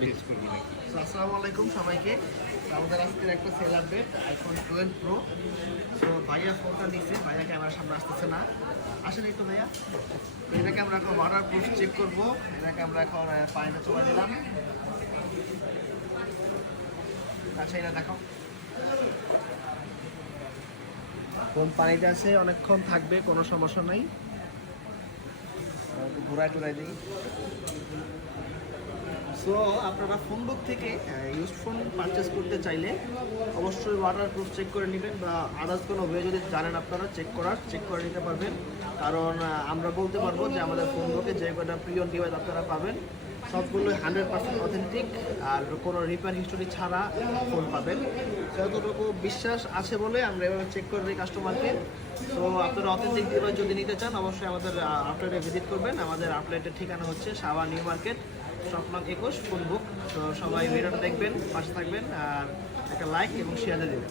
আসসালামু আলাইকুম সবাইকে। আমাদের আজকের একটা সেল আপডেট আইফোন 12 প্রো। তো ভাইয়া ফোনটা নিচ্ছে, ভাইয়া ক্যামেরার সামনে আসতেছে না, আসেন একটু ভাইয়া। তো এটাকে আমরা এখন ওয়াটার প্রুফ চেক করবো। এটাকে আমরা এখন পানিতে চলে দিলাম। আচ্ছা, এটা দেখো, ফোন পানিতে আছে, অনেকক্ষণ থাকবে, কোনো সমস্যা নাই। ঘুরাই টুরাই দিই। সো আপনারা ফোন বুক থেকে ইউজ ফোন পারচেস করতে চাইলে অবশ্যই ওয়াটারপ্রুফ চেক করে নেবেন, বা আদার্স কোনো ওয়ে যদি জানেন আপনারা চেক করে নিতে পারবেন। কারণ আমরা বলতে পারবো যে আমাদের ফোন বুকে যে কটা প্রিয় ডিভাইস আপনারা পাবেন সবগুলোই 100% অথেন্টিক, আর কোনো রিপেয়ার হিস্টোরি ছাড়া ফোন পাবেন। যতটুকু বিশ্বাস আছে বলে আমরা এভাবে চেক করে দিই কাস্টমারকে। তো আপনারা অথেন্টিক ডিভাইস যদি নিতে চান অবশ্যই আমাদের আউটলেটে ভিজিট করবেন। আমাদের আউটলেটের ঠিকানা হচ্ছে সাভার নিউ মার্কেট, শপ নং 21, ফোন বুক। তো সবাই ভিডিওটা দেখবেন, পাশে থাকবেন, আর একটা লাইক এবং শেয়ার দিয়ে দেবেন।